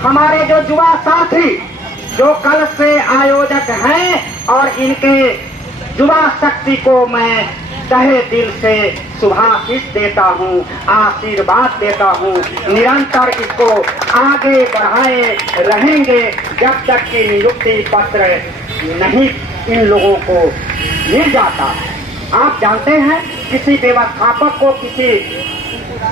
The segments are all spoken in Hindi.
हमारे जो युवा साथी जो कल से आयोजक हैं और इनके युवा शक्ति को मैं तहे दिल से शुभाशीष देता हूँ, आशीर्वाद देता हूँ। निरंतर इसको आगे बढ़ाए रहेंगे जब तक कि नियुक्ति पत्र नहीं इन लोगों को मिल जाता। आप जानते हैं किसी व्यवस्थापक को किसी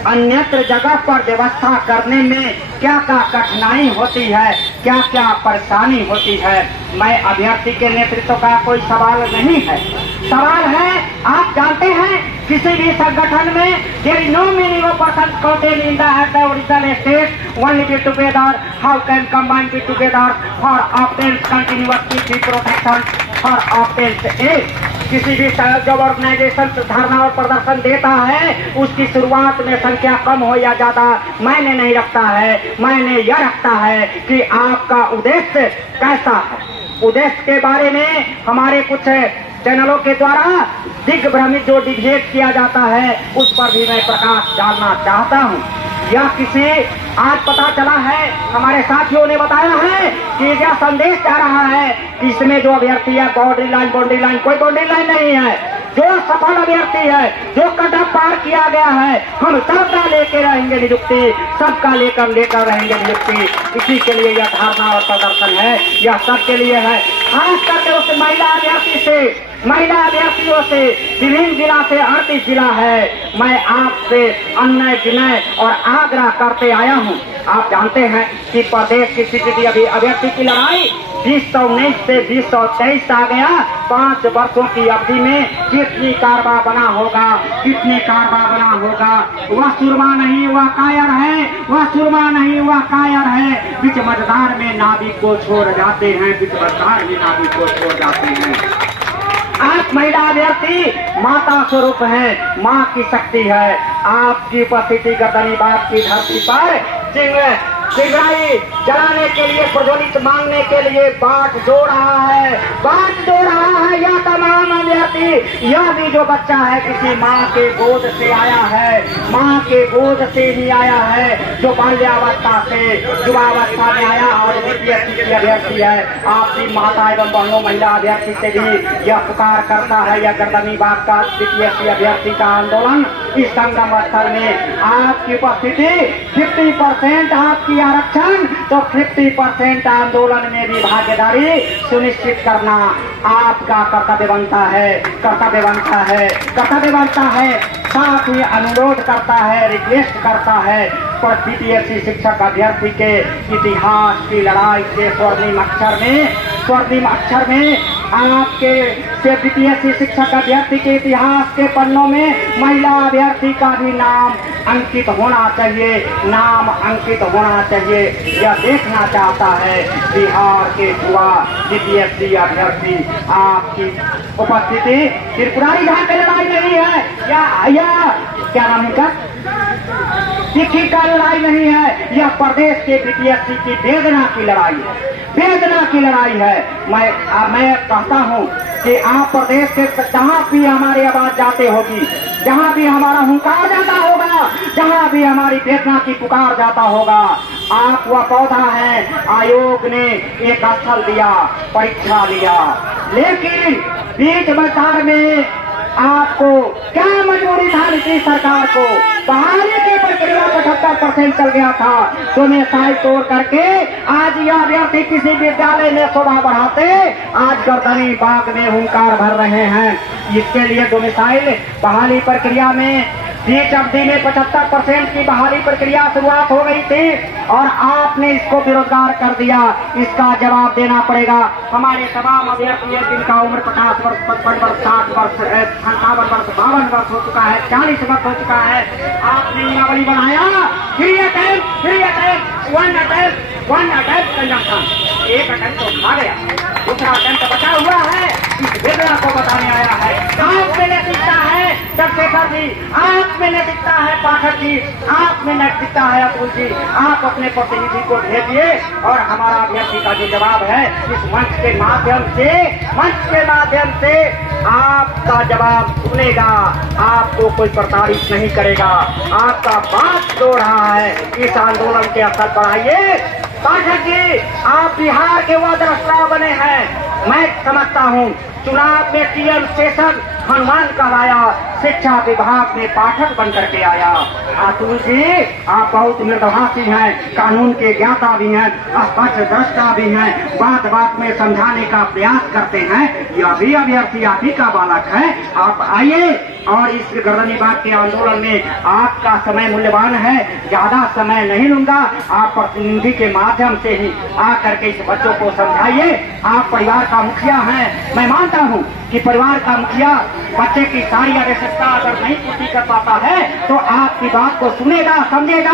अन्यत्र जगह पर व्यवस्था करने में क्या क्या कठिनाई होती है, क्या क्या परेशानी होती है। मैं अभ्यर्थी के नेतृत्व का कोई सवाल नहीं है, सवाल है आप जानते हैं किसी भी संगठन में there is no minimum person contained in the original state only be together how can combine be together for obtain continuity protection for obtain aid। किसी भी जब ऑर्गेनाइजेशन धरना और प्रदर्शन देता है उसकी शुरुआत में संख्या कम हो या ज्यादा मायने नहीं रखता है, मायने यह रखता है कि आपका उद्देश्य कैसा है। उद्देश्य के बारे में हमारे कुछ चैनलों के द्वारा दिग्भ्रमित जो डिबेट किया जाता है उस पर भी मैं प्रकाश डालना चाहता हूँ। यह किसी आज पता चला है, हमारे साथियों ने बताया है कि यह संदेश जा रहा है कि इसमें जो अभ्यर्थी है बाउंड्री लाइन कोई बाउंड्री लाइन नहीं है। जो सफल अभ्यर्थी है, जो कटअप पार किया गया है, हम सबका लेके रहेंगे नियुक्ति, सबका लेकर रहेंगे नियुक्ति। इसी के लिए यह धारणा और प्रदर्शन है, यह सबके लिए है। खास करके उस महिला अभ्यर्थियों से विभिन्न जिला से 38 जिला है, मैं आपसे अन्य विनय और आग्रह करते आया हूँ। आप जानते हैं कि प्रदेश की स्थिति अभी अभ्यर्थी की लड़ाई 2019 से 2023 आ गया। 5 वर्षों की अवधि में कितनी कारवा बना होगा, वह सुरमा नहीं वह कायर है, वह सुरमा नहीं वह कायर है। बीच मतदार में नाविक को छोड़ जाते हैं, बीच मतदार में नाविक को छोड़ जाते हैं। आप महिला अभ्यर्थी माता स्वरूप है, माँ की शक्ति है। आपकी उपस्थिति गर्दनीबाग की धरती पर चिंगारी जलाने के लिए, प्रज्वलित मांगने के लिए बाट जोड़ रहा है। यह तमाम अभ्यर्थी, यह भी जो बच्चा है किसी माँ के गोद से आया है, माँ के गोद से ही आया है, जो बाल्यावस्था से युवावस्था में आया और बीपीएससी की अभ्यर्थी है। आपकी माता एवं बहनों महिला अभ्यर्थी से भी यह पुकार करता है। यह गर्दनीबाग का बीपीएससी अभ्यर्थी का आंदोलन इस संगम स्थल में आपकी उपस्थिति 50% आपकी आरक्षण, तो 50% आंदोलन में भी भागीदारी सुनिश्चित करना आपका कर्तव्य बनता है। साथ ही अनुरोध करता है, रिक्वेस्ट करता है पर बीपीएससी शिक्षक अभ्यर्थी के इतिहास की लड़ाई के स्वर्णिम अक्षर में आपके बीपीएससी शिक्षक अभ्यर्थी के इतिहास के पन्नों में महिला अभ्यर्थी का भी नाम अंकित होना चाहिए। यह देखना चाहता है बिहार के युवा बीपीएससी अभ्यर्थी। आपकी उपस्थिति त्रिपुरारी जहाँ पे लड़ाई नहीं है या क्या नाम है तिथि का लड़ाई नहीं है, यह प्रदेश के बीपीएससी की वेदना की लड़ाई है। मैं कहता हूँ कि आप प्रदेश के जहाँ भी हमारी आवाज जाते होगी, जहाँ भी हमारा हुंकार जाता होगा, जहाँ भी हमारी वेदना की पुकार जाता होगा, आप वह पौधा है। आयोग ने एक स्थल दिया, परीक्षा लिया, लेकिन बीच बाजार में आपको क्या मजबूरी था नीतीश सरकार को? बहाली की प्रक्रिया 75% चल गया था, डोमिसाइल तोड़ करके आज यह अभ्यर्थी किसी विद्यालय में शोभा बढ़ाते आज गर्दनीबाग में हुंकार भर रहे हैं। इसके लिए डोमिसाइल बहाली प्रक्रिया में बीच अवधि में 75% की बहाली प्रक्रिया शुरुआत हो गई थी और आपने इसको बेरोजगार कर दिया। इसका जवाब देना पड़ेगा। हमारे तमाम अभ्यर्थियों जिनका उम्र 50 वर्ष, 55 वर्ष, 60 वर्ष, 58 वर्ष, 52 वर्ष हो चुका है, 40 वर्ष हो चुका है, आपने नियमावली बनाया, free attack, one attack conjunction. एक अटेम्प्ट तो खा गया, दूसरा अटेम्प्ट बचा हुआ है। इस वेदना को बताने आया है। आप में नैतिकता है चंद्रशेखर जी, आप में नैतिकता है पाठक जी, आप में नैतिकता है अतुल जी। आप अपने प्रतिनिधि को भेजिए और हमारा अभ्यर्थी का जो जवाब है इस मंच के माध्यम से आपका जवाब सुनेगा। आपको कोई प्रताड़ित नहीं करेगा। आपका बात जो रहा है इस आंदोलन के असर पर आइए। पाठक जी, आप बिहार के वो द्रष्टा बने हैं। मैं समझता हूँ चुनाव में टीएम शेषन हनुमान कहलाया, शिक्षा विभाग में पाठक बन करके आया। अतुल जी, आप बहुत निर्दभाषी हैं, कानून के ज्ञाता भी हैं, स्पष्ट दृष्टा भी हैं, बात बात में समझाने का प्रयास करते हैं। यह भी अभ्यर्थी आप ही का बालक है। आप आइए और इस गर्दनी बाग के आंदोलन में आपका समय मूल्यवान है, ज्यादा समय नहीं लूंगा। आप प्रतिनिधि के माध्यम से ही आकर के इस बच्चों को समझाइए। आप परिवार का मुखिया हैं। मैं मानता हूं कि परिवार का मुखिया बच्चे की सारी आवश्यकता अगर नहीं पूर्ति कर पाता है तो आपकी बात को सुनेगा, समझेगा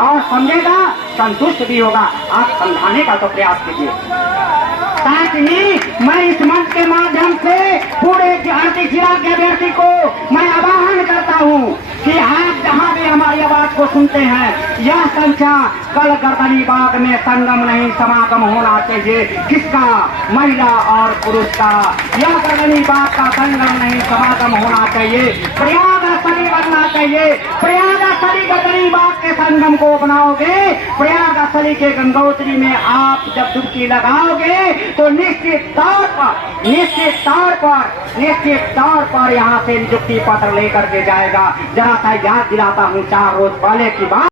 और संतुष्ट भी होगा। आप समझाने का तो प्रयास कीजिए। साथ ही मैं इस मंच के माध्यम से पूरे 38 जिला के अभ्यर्थी को मैं आह्वान करता हूं कि आप जहां भी हमारी आवाज को सुनते हैं, यह संख्या कल गर्दनी बाग में संगम नहीं समागम होना चाहिए। किसका? महिला और पुरुष का। यह गर्दनी बाग का संगम नहीं समागम होना चाहिए। प्रयागस्थली बनना चाहिए। प्रयागस्थली गर्दनी बाग के संगम को बनाओगे, प्रयागस्थली के गंगोत्री में आप जब डुबकी लगाओगे तो निश्चित तौर पर यहाँ से नियुक्ति पत्र लेकर के जाएगा। जरा सा याद दिलाता हूँ 4 रोज पहले की बात।